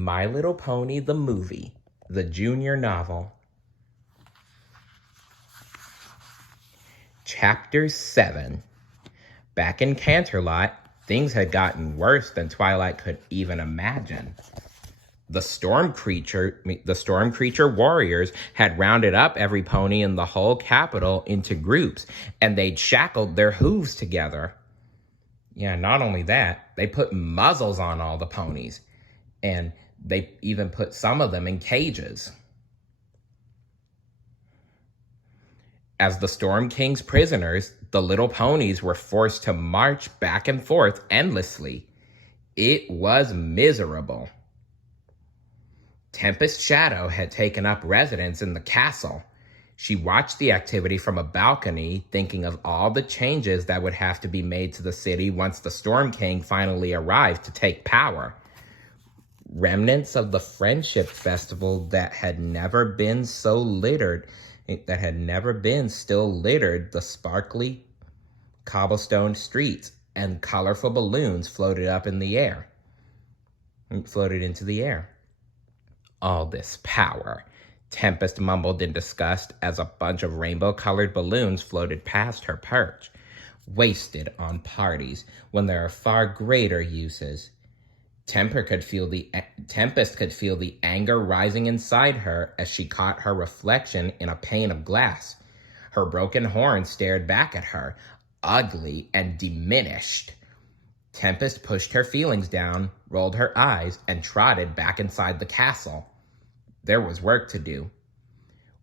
My Little Pony the Movie, the junior novel. Chapter 7. Back in Canterlot, things had gotten worse than Twilight could even imagine. The storm creature warriors had rounded up every pony in the whole capital into groups, and they'd shackled their hooves together. Yeah, not only that, they put muzzles on all the ponies, and they even put some of them in cages. As the Storm King's prisoners, the little ponies were forced to march back and forth endlessly. It was miserable. Tempest Shadow had taken up residence in the castle. She watched the activity from a balcony, thinking of all the changes that would have to be made to the city once the Storm King finally arrived to take power. Remnants of the Friendship Festival that had never been still littered the sparkly cobblestone streets, and colorful balloons floated into the air. All this power, Tempest mumbled in disgust as a bunch of rainbow-colored balloons floated past her perch. Wasted on parties when there are far greater uses. Tempest could feel the anger rising inside her as she caught her reflection in a pane of glass. Her broken horn stared back at her, ugly and diminished. Tempest pushed her feelings down, rolled her eyes, and trotted back inside the castle. There was work to do.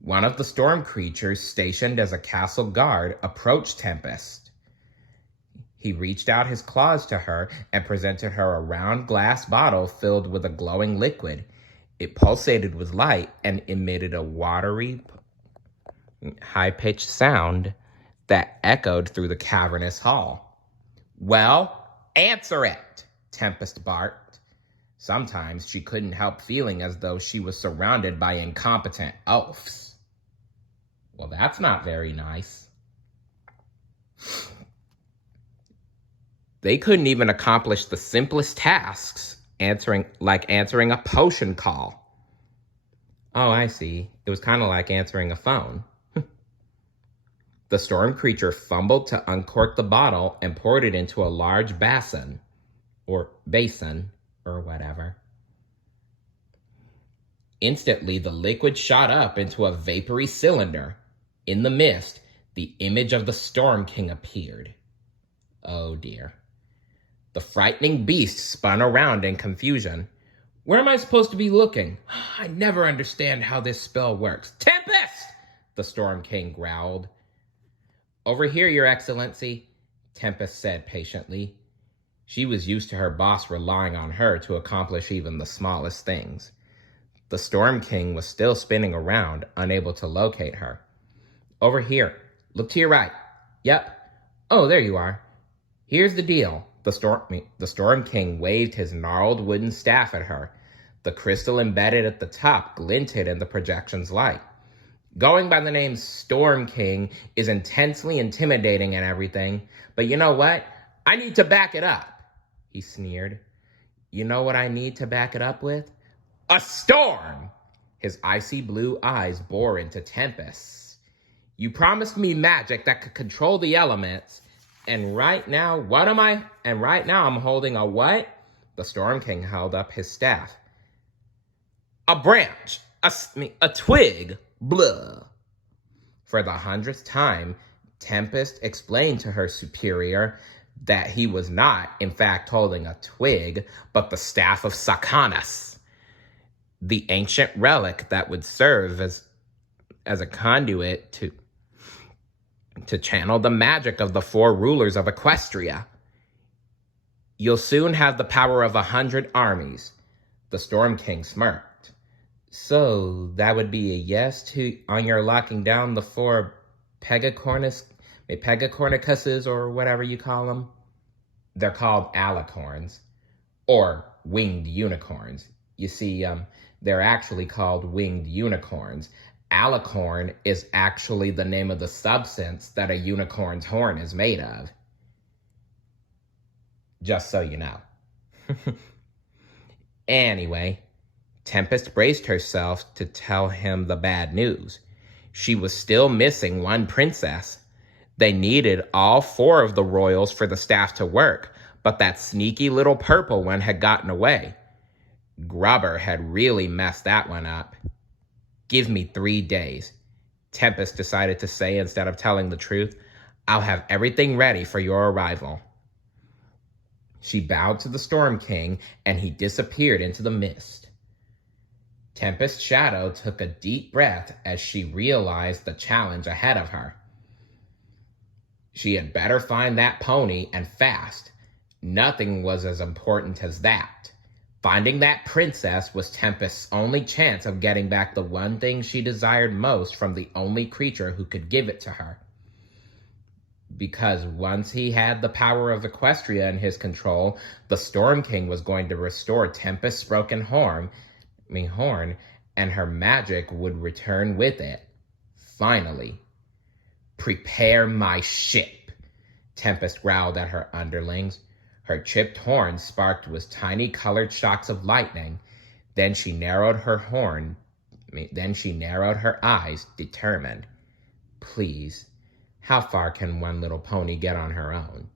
One of the storm creatures stationed as a castle guard approached Tempest. He reached out his claws to her and presented her a round glass bottle filled with a glowing liquid. It pulsated with light and emitted a watery, high-pitched sound that echoed through the cavernous hall. "Well, answer it," Tempest barked. Sometimes she couldn't help feeling as though she was surrounded by incompetent oafs. Well, that's not very nice. They couldn't even accomplish the simplest tasks, answering a potion call. Oh, I see. It was kind of like answering a phone. The storm creature fumbled to uncork the bottle and poured it into a large basin, or whatever. Instantly, the liquid shot up into a vapory cylinder. In the mist, the image of the Storm King appeared. Oh dear. The frightening beast spun around in confusion. Where am I supposed to be looking? I never understand how this spell works. Tempest! The Storm King growled. Over here, Your Excellency, Tempest said patiently. She was used to her boss relying on her to accomplish even the smallest things. The Storm King was still spinning around, unable to locate her. Over here. Look to your right. Yep. Oh, there you are. Here's the deal. The Storm King waved his gnarled wooden staff at her. The crystal embedded at the top glinted in the projection's light. Going by the name Storm King is intensely intimidating and everything, but you know what? I need to back it up, he sneered. You know what I need to back it up with? A storm! His icy blue eyes bore into Tempest. You promised me magic that could control the elements, and right now I'm holding a what? The Storm King held up his staff. A branch, a twig, blah. For the 100th time, Tempest explained to her superior that he was not, in fact, holding a twig, but the staff of Sacanas, the ancient relic that would serve as a conduit to channel the magic of the 4 rulers of Equestria. You'll soon have the power of 100 armies, the Storm King smirked. So, that would be a yes on your locking down the 4 Pegacornicuses, or whatever you call them. They're called alicorns, or winged unicorns. You see, they're actually called winged unicorns. Alicorn is actually the name of the substance that a unicorn's horn is made of. Just so you know. Anyway, Tempest braced herself to tell him the bad news. She was still missing one princess. They needed all 4 of the royals for the staff to work, but that sneaky little purple one had gotten away. Grubber had really messed that one up. "Give me 3 days," Tempest decided to say instead of telling the truth. "I'll have everything ready for your arrival." She bowed to the Storm King, and he disappeared into the mist. Tempest's shadow took a deep breath as she realized the challenge ahead of her. She had better find that pony, and fast. Nothing was as important as that. Finding that princess was Tempest's only chance of getting back the one thing she desired most from the only creature who could give it to her. Because once he had the power of Equestria in his control, the Storm King was going to restore Tempest's broken horn, and her magic would return with it. Finally. "Prepare my ship," Tempest growled at her underlings. Her chipped horn sparked with tiny colored shocks of lightning. Then she narrowed her eyes, determined. "Please, how far can one little pony get on her own?"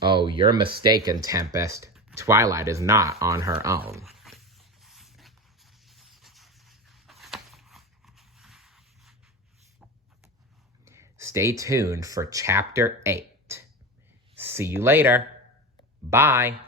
"Oh, you're mistaken, Tempest. Twilight is not on her own." Stay tuned for Chapter 8. See you later. Bye.